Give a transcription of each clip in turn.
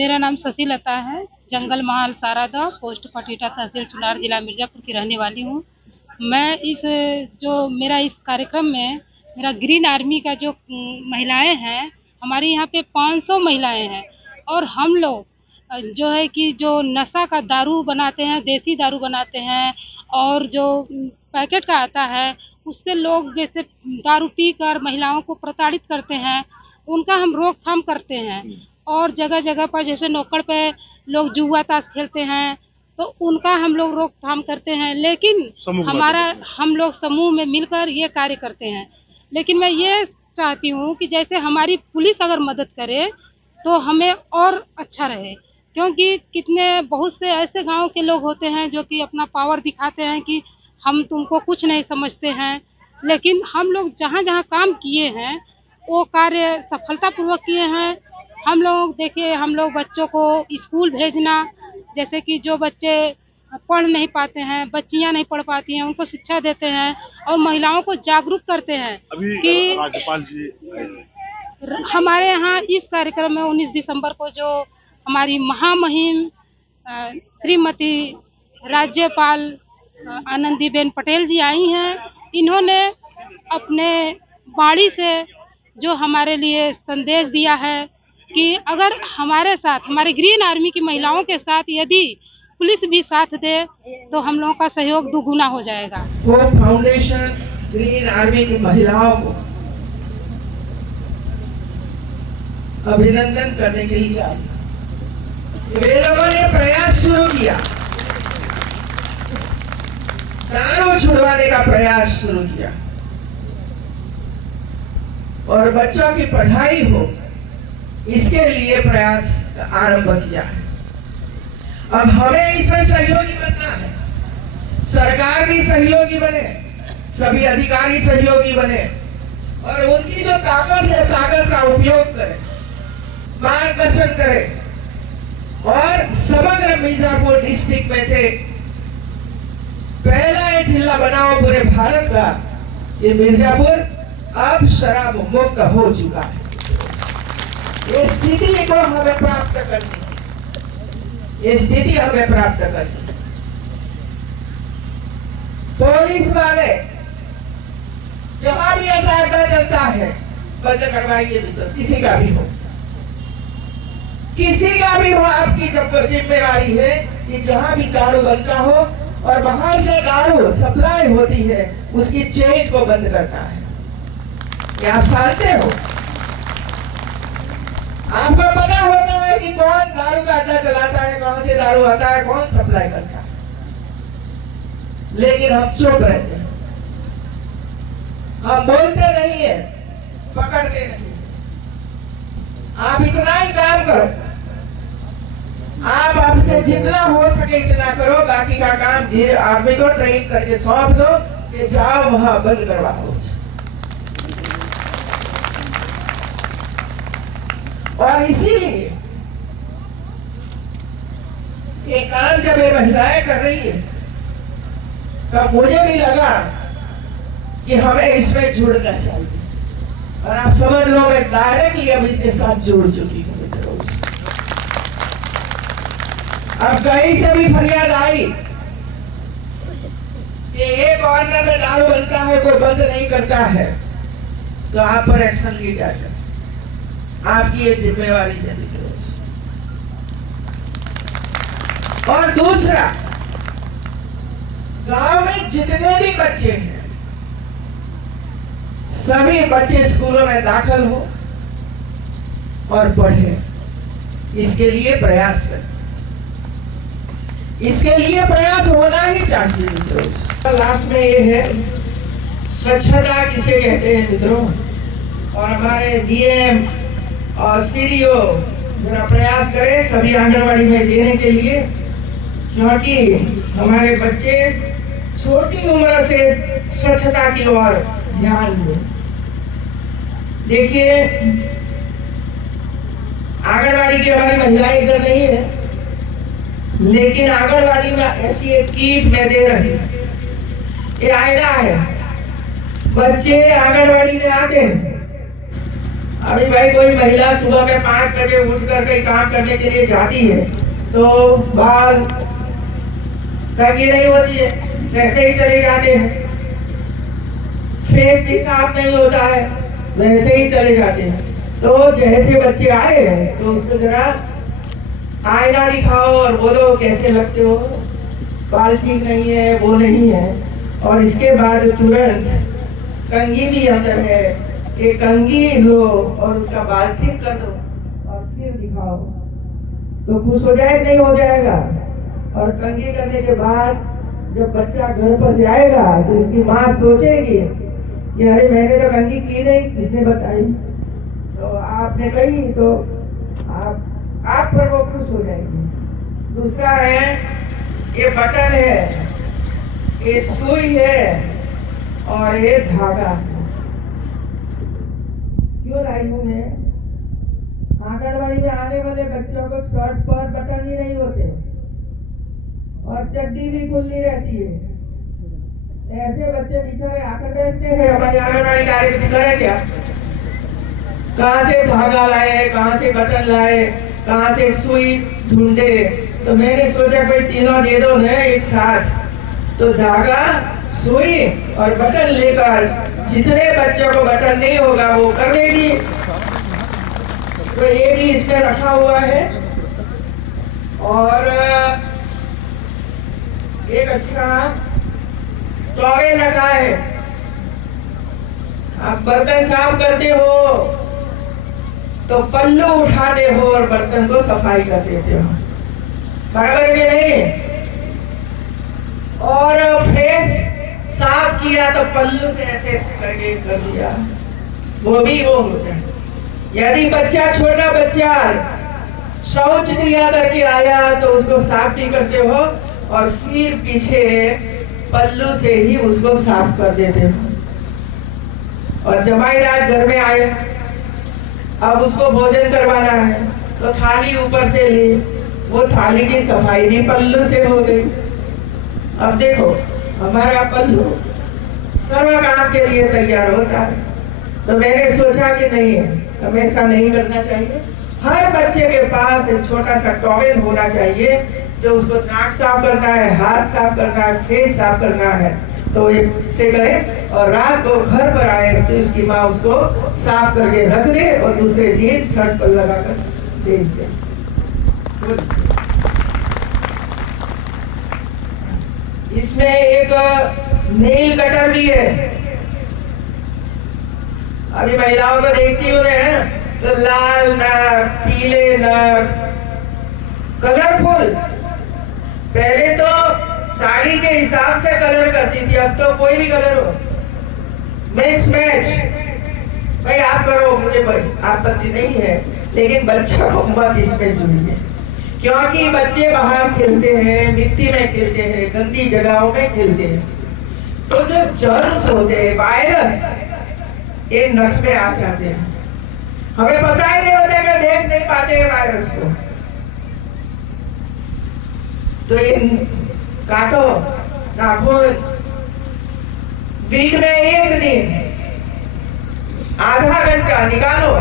मेरा नाम शशि लता है। जंगल महल सारादा, पोस्ट पटीटा, तहसील चुनार, जिला मिर्ज़ापुर की रहने वाली हूँ। मैं मेरा इस कार्यक्रम में मेरा ग्रीन आर्मी का जो महिलाएं हैं, हमारे यहाँ पे 500 महिलाएं हैं। और हम लोग जो है कि जो नशा का दारू बनाते हैं, देसी दारू बनाते हैं, और जो पैकेट का आता है, उससे लोग जैसे दारू पी कर महिलाओं को प्रताड़ित करते हैं, उनका हम रोकथाम करते हैं। और जगह जगह पर जैसे नुक्कड़ पे लोग जुआ ताश खेलते हैं, तो उनका हम लोग रोकथाम करते हैं। लेकिन हम लोग समूह में मिलकर ये कार्य करते हैं। लेकिन मैं ये चाहती हूँ कि जैसे हमारी पुलिस अगर मदद करे तो हमें और अच्छा रहे, क्योंकि बहुत से ऐसे गांव के लोग होते हैं जो कि अपना पावर दिखाते हैं कि हम तुमको कुछ नहीं समझते हैं। लेकिन हम लोग जहाँ जहाँ काम किए हैं वो कार्य सफलतापूर्वक किए हैं। हम लोग बच्चों को स्कूल भेजना, जैसे कि जो बच्चे पढ़ नहीं पाते हैं, बच्चियां नहीं पढ़ पाती हैं, उनको शिक्षा देते हैं और महिलाओं को जागरूक करते हैं कि राज्यपाल जी हमारे यहाँ इस कार्यक्रम में 19 दिसंबर को जो हमारी महामहिम श्रीमती राज्यपाल आनंदीबेन पटेल जी आई हैं। इन्होंने अपने वाणी से जो हमारे लिए संदेश दिया है कि अगर हमारे साथ, हमारे ग्रीन आर्मी की महिलाओं के साथ यदि पुलिस भी साथ दे तो हम लोगों का सहयोग दुगुना हो जाएगा। होप फाउंडेशन ग्रीन आर्मी की महिलाओं को अभिनंदन करने के लिए आई। वे लोगों ने प्रयास शुरू किया, दारू छुड़वाने का प्रयास शुरू किया और बच्चों की पढ़ाई हो, इसके लिए प्रयास आरंभ किया है। अब हमें इसमें सहयोगी बनना है। सरकार भी सहयोगी बने, सभी अधिकारी सहयोगी बने और उनकी जो ताकत है, ताकत का उपयोग करें, मार्गदर्शन करें और समग्र मिर्जापुर डिस्ट्रिक्ट में से पहला ये जिला बनाओ पूरे भारत का। ये मिर्जापुर अब शराब मुक्त हो चुका है। ये स्थिति को हमें प्राप्त करनी है, ये स्थिति हमें प्राप्त करनी है। पुलिस वाले जहां भी ऐसा अड्डा चलता है बंद करवाइए मित्र, किसी का भी हो, किसी का भी हो। आपकी जिम्मेवारी है कि जहां भी दारू बनता हो और बाहर से दारू सप्लाई होती है, उसकी चेन को बंद करना है। क्या आप जानते हो? आपको पता होता है कि कौन दारू का अड्डा चलाता है, कहां से दारू आता है, कौन सप्लाई करता है, लेकिन हम चुप रहते हैं, हम बोलते नहीं है, पकड़ते नहीं है। आप इतना ही काम करो, आप आपसे जितना हो सके इतना करो, बाकी का काम धीरे आर्मी को ट्रेन करके सौंप दो कि जाओ वहां बंद करवाओ। और इसीलिए ये काम जब ये महिलाएं कर रही है तब मुझे भी लगा कि हमें इसमें जुड़ना चाहिए। और आप समझ लो मैं डायरेक्टली अब इसके साथ जुड़ चुकी हूँ मित्रों। अब कहीं से भी फरियाद आई कि ये कॉर्नर में दारू बनता है, कोई बंद नहीं करता है, तो आप पर एक्शन ली जाएगा। आपकी ये जिम्मेवारी है मित्रों। और दूसरा, गांव में जितने भी बच्चे हैं, सभी बच्चे स्कूलों में दाखिल हो और पढ़े, इसके लिए प्रयास करें। इसके लिए प्रयास होना ही चाहिए मित्रों। लास्ट में ये है स्वच्छता किसे कहते हैं मित्रों, और हमारे डीएम और सीडीओ जरा प्रयास करें सभी आंगनवाड़ी में देने के लिए, क्योंकि हमारे बच्चे छोटी उम्र से स्वच्छता की ओर ध्यान दें। देखिए आंगनवाड़ी की हमारी महिलाएं इधर नहीं है, लेकिन आंगनवाड़ी में ऐसी एक किट में दे रही है, ये आईना है। बच्चे आंगनवाड़ी में आके अभी भाई कोई महिला सुबह में 5 बजे उठ कर कहीं काम करने के लिए जाती है तो बाल रंगी नहीं होती है, वैसे ही चले जाते हैं। फेस भी साफ नहीं होता है, वैसे ही चले जाते हैं। तो जैसे बच्चे आए हैं तो उसको जरा आईना दिखाओ और बोलो कैसे लगते हो, बाल ठीक नहीं है, वो नहीं है। और इसके बाद तुरंत कंघी भी अंदर है, एक कंघी लो और उसका बाल ठीक कर दो और फिर दिखाओ, तो खुश हो जाए नहीं हो जाएगा। और कंघी करने के बाद जब बच्चा घर पर जाएगा तो इसकी माँ सोचेगी कि अरे मैंने तो कंघी की नहीं, किसने बताई, तो आपने कही तो आप पर वो खुश हो जाएगी। दूसरा है ये बटन है, ये सुई है और ये धागा। क्यों लाई हूं मैं? आंगनबाड़ी में आने वाले बच्चों को शर्ट पर बटन ही नहीं होते और चड्डी भी खुली रहती है। ऐसे बच्चे बेचारे आकर बैठते हैं, हमारी आंगनबाड़ी कार्यकर्ता करे क्या? कहाँ से धागा लाए, कहाँ से बटन लाए, कहाँ से सुई ढूंढे। तो मैंने सोचा भाई तीनों दे दो ना एक साथ। तो धागा, सुई और बटन लेकर जितने बच्चों को बटन नहीं होगा वो कर देगी। तो ये भी इसमें रखा हुआ है। और एक अच्छा टॉवेल रखा है। आप बर्तन साफ करते हो तो पल्लू उठाते हो और बर्तन को सफाई कर देते हो, बराबर के नहीं? और फेस साफ किया तो पल्लू से ऐसे करके कर दिया, वो भी वो होता है। यदि बच्चा, छोटा बच्चा शौच क्रिया करके आया तो उसको साफ भी करते हो और फिर पीछे पल्लू से ही उसको साफ कर देते हो। और जमाई रात घर में आए, अब उसको भोजन करवाना है तो थाली ऊपर से ली, वो थाली की सफाई भी पल्लू से हो गई। अब देखो हमारा पल्लू सर्व काम के लिए तैयार होता है। तो मैंने सोचा कि नहीं, हमेशा नहीं करना चाहिए। हर बच्चे के पास एक छोटा सा टॉवेल होना चाहिए जो उसको नाक साफ करना है, हाथ साफ करना है, फेस साफ करना है तो इससे करे। और रात को घर पर आए तो इसकी माँ उसको साफ करके रख दे और दूसरे दिन शर्ट पर लगाकर भेज दे। इसमें एक नेल कटर भी है। अभी महिलाओं को देखती हूँ तो लाल नख, पीले नख, कलरफुल। पहले तो साड़ी के हिसाब से कलर करती थी, अब तो कोई भी कलर हो, मिक्स मैच। भाई आप करो, मुझे आपत्ति नहीं है, लेकिन बच्चा को मत इसमें जुड़िए, क्योंकि बच्चे बाहर खेलते हैं, मिट्टी में खेलते हैं, गंदी जगहों में खेलते हैं, तो जो जर्म्स होते हैं, वायरस, ये नख में आ जाते हैं। हमें पता ही नहीं होता कि देख नहीं पाते हैं वायरस को। तो ये काटो नाखून, वीक में एक दिन आधा घंटा निकालो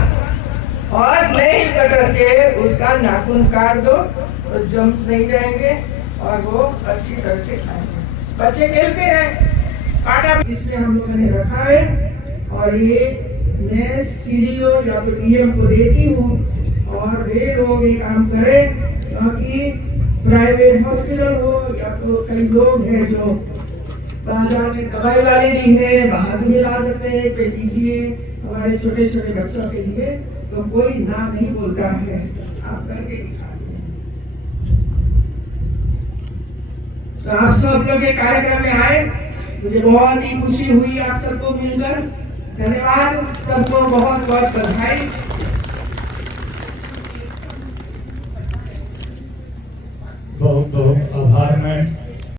और नेल कटर से उसका नाखून काट दो तो जम्स नहीं जाएंगे और वो अच्छी तरह से खाएंगे। बच्चे खेलते हैं, काटा इसमें हम लोगों ने रखा है। और ये मैं सीडीओ या तो डीएम को देती हूँ और वे लोग ये काम करें, क्योंकि प्राइवेट हॉस्पिटल हो या तो कई लोग हैं जो बाजार में दवाई वाले भी है, बाहर भी ला सकते हैं, पे दीजिए हमारे छोटे छोटे बच्चों के लिए, तो कोई ना नहीं बोलता है। आप करके दिखाइए। तो आप सब लोग ये कार्यक्रम में आए, मुझे बहुत ही खुशी हुई आप सबको मिलकर। धन्यवाद, सबको बहुत बहुत बधाई।